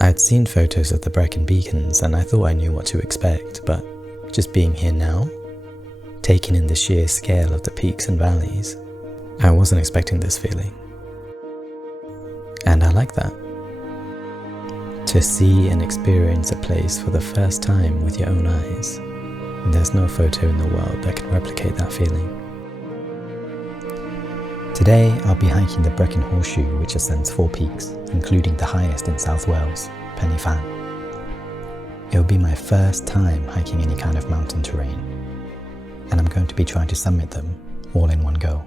I'd seen photos of the Brecon Beacons and I thought I knew what to expect, but just being here now, taking in the sheer scale of the peaks and valleys, I wasn't expecting this feeling. And I like that. To see and experience a place for the first time with your own eyes, there's no photo in the world that can replicate that feeling. Today I'll be hiking the Brecon Horseshoe, which ascends 4 peaks, including the highest in South Wales, Pen Y Fan. It will be my first time hiking any kind of mountain terrain, and I'm going to be trying to summit them all in one go.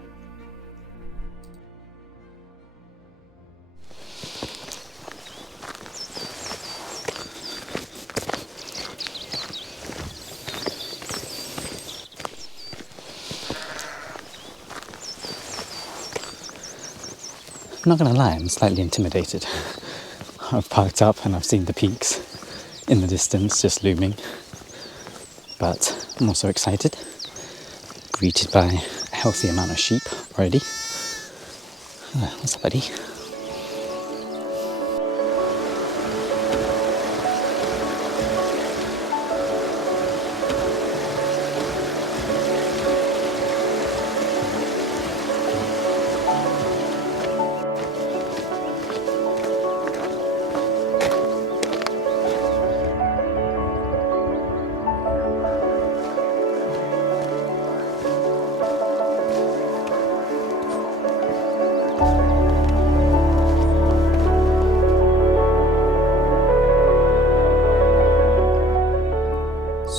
I'm not going to lie, I'm slightly intimidated. I've parked up and I've seen the peaks in the distance just looming. But I'm also excited, greeted by a healthy amount of sheep already. What's up, buddy?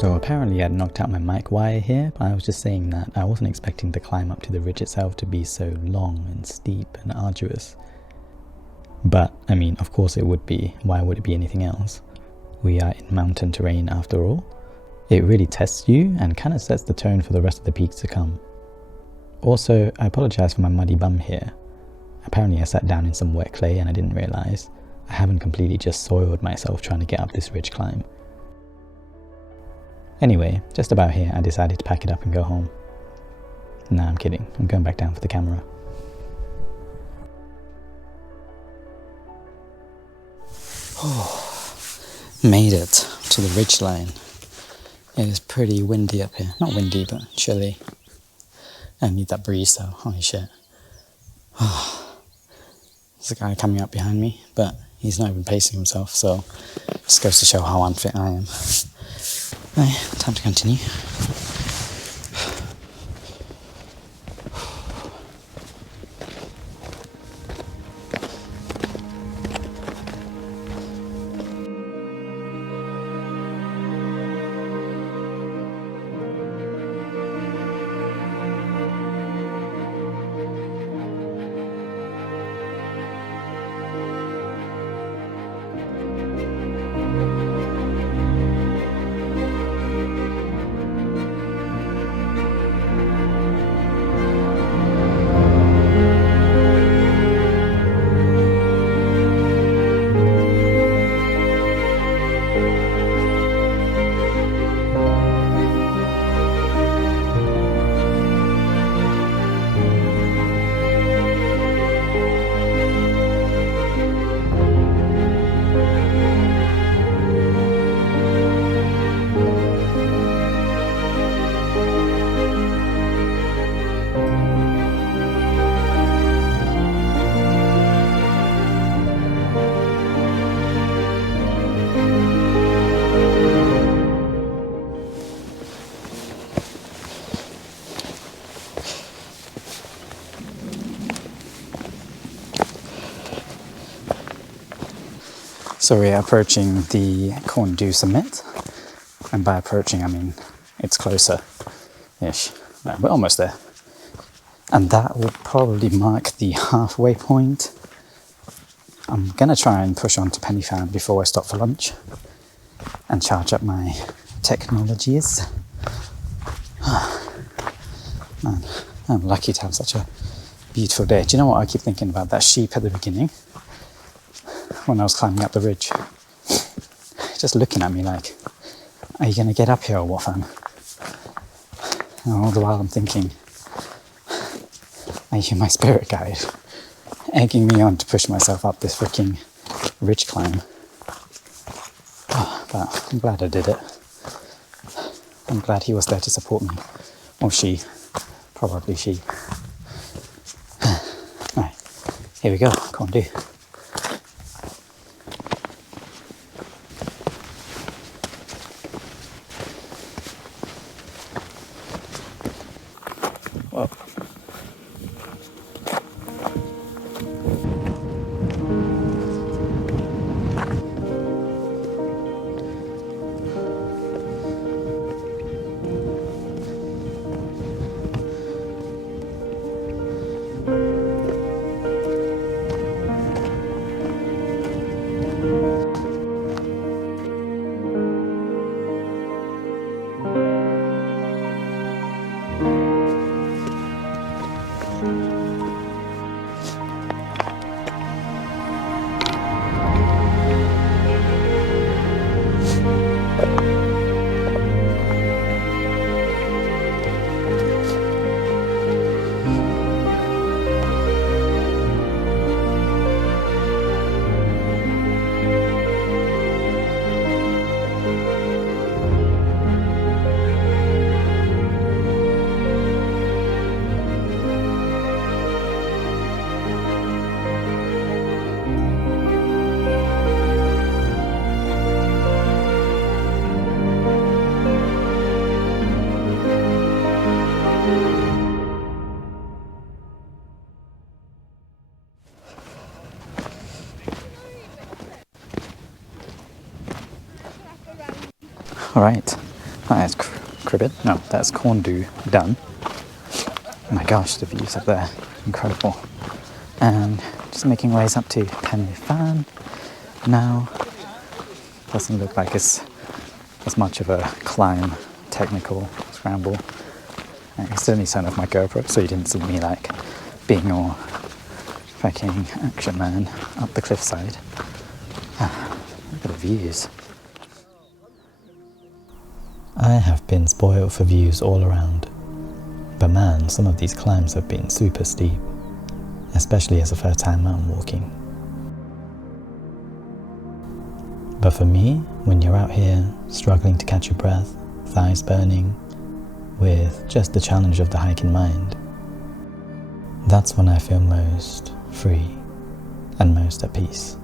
So apparently I'd knocked out my mic wire here, but I was just saying that I wasn't expecting the climb up to the ridge itself to be so long and steep and arduous. But, I mean, of course it would be. Why would it be anything else? We are in mountain terrain after all. It really tests you and kind of sets the tone for the rest of the peaks to come. Also, I apologise for my muddy bum here. Apparently I sat down in some wet clay and I didn't realise. I haven't completely just soiled myself trying to get up this ridge climb. Anyway, just about here I decided to pack it up and go home. Nah, I'm kidding. I'm going back down for the camera. Oh, made it to the ridgeline. It is pretty windy up here. Not windy, but chilly. I need that breeze though, holy shit. Oh, there's a guy coming up behind me, but he's not even pacing himself, so it just goes to show how unfit I am. Right, time to continue. So we're approaching the Corn Du summit, and by approaching I mean it's closer-ish, but we're almost there. And that will probably mark the halfway point. I'm gonna try and push on to Pen Y Fan before I stop for lunch and charge up my technologies. Man, I'm lucky to have such a beautiful day. Do you know what I keep thinking about? That sheep at the beginning when I was climbing up the ridge, just looking at me like, are you gonna get up here or what, fam? And all the while I'm thinking, are you my spirit guide, egging me on to push myself up this freaking ridge climb? but I'm glad I did it. I'm glad he was there to support me. Or she. Probably she. Alright, here we go. Can't do. Whoa. Alright, that's cribbit. No, that's corn-do done. Oh my gosh, the views up there, incredible. And just making ways up to Pen Y Fan now. Doesn't look like it's as much of a climb, technical scramble. I accidentally turned off my GoPro, so you didn't see me like being all fucking action man up the cliffside. Look at the views. I have been spoiled for views all around, but man, some of these climbs have been super steep, especially as a first time mountain walking. But for me, when you're out here struggling to catch your breath, thighs burning, with just the challenge of the hike in mind, that's when I feel most free and most at peace,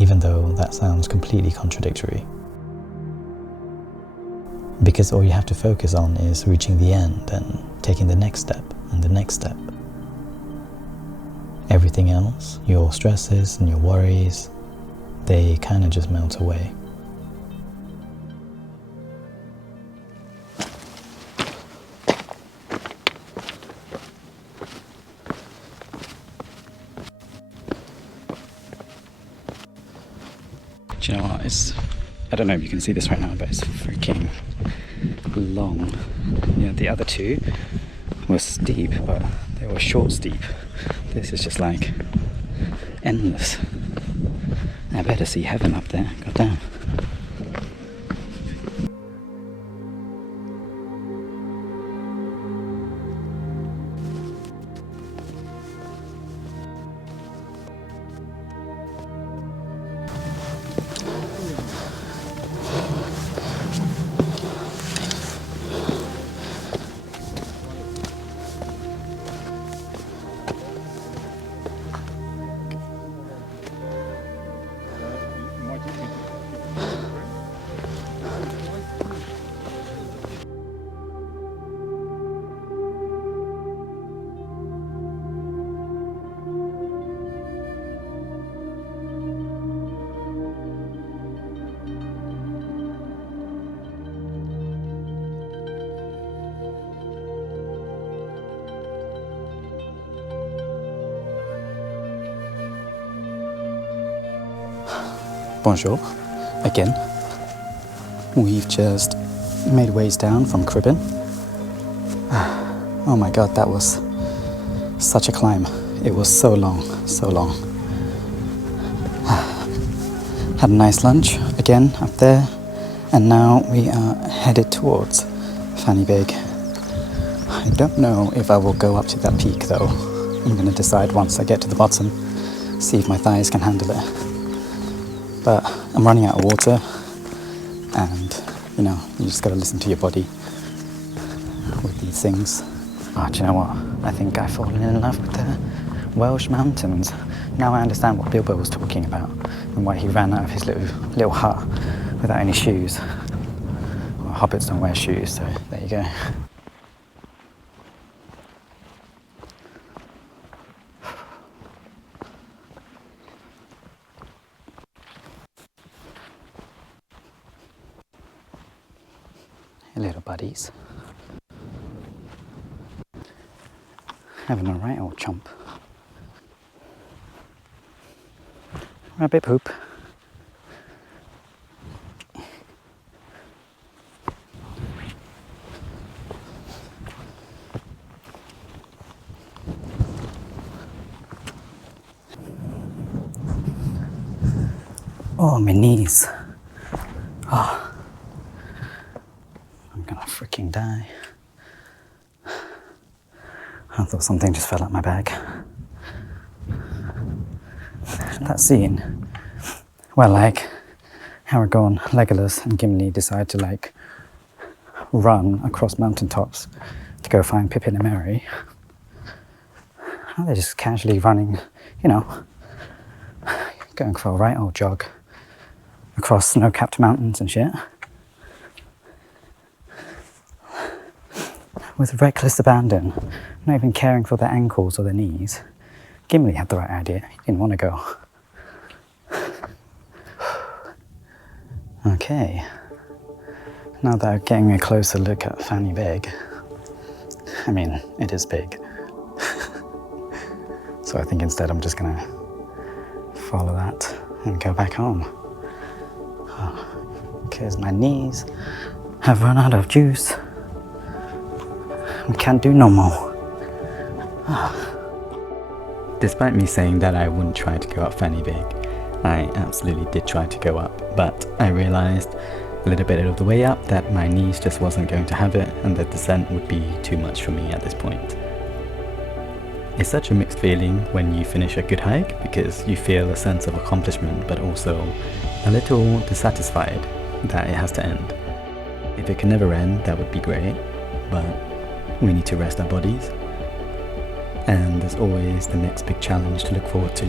even though that sounds completely contradictory. Because all you have to focus on is reaching the end and taking the next step and the next step. Everything else, your stresses and your worries, they kind of just melt away. Do you know what? I don't know if you can see this right now, but it's freaking long. Yeah, the other two were steep, but they were short steep. This is just like endless. I better see heaven up there. God damn. Bonjour, again. We've just made ways down from Cribbin. Oh my god, that was such a climb. It was so long, so long. Had a nice lunch, again, up there. And now we are headed towards Fanny Big. I don't know if I will go up to that peak though. I'm going to decide once I get to the bottom, see if my thighs can handle it. But I'm running out of water, and you know, you just got to listen to your body with these things. Oh, do you know what? I think I've fallen in love with the Welsh mountains. Now I understand what Bilbo was talking about and why he ran out of his little hut without any shoes. Well, hobbits don't wear shoes, so there you go. Hey, little buddies. Having a right old chomp. Rabbit poop. Oh, my knees. Oh, I'm gonna freaking die. I thought something just fell out my bag. That scene where, like, Aragorn, Legolas and Gimli decide to, like, run across mountaintops to go find Pippin and Merry. They're just casually running, you know, going for a right old jog across snow-capped mountains and shit. With reckless abandon, not even caring for their ankles or their knees. Gimli had the right idea, he didn't want to go. Okay, now that I'm getting a closer look at Fanny Big, I mean, it is big. So I think instead I'm just gonna follow that and go back home. Because my knees have run out of juice. We can't do no more. Despite me saying that I wouldn't try to go up Fanny Big, I absolutely did try to go up, but I realized a little bit of the way up that my knees just wasn't going to have it and the descent would be too much for me at this point. It's such a mixed feeling when you finish a good hike because you feel a sense of accomplishment but also a little dissatisfied that it has to end. If it can never end, that would be great, but we need to rest our bodies. And there's always the next big challenge to look forward to.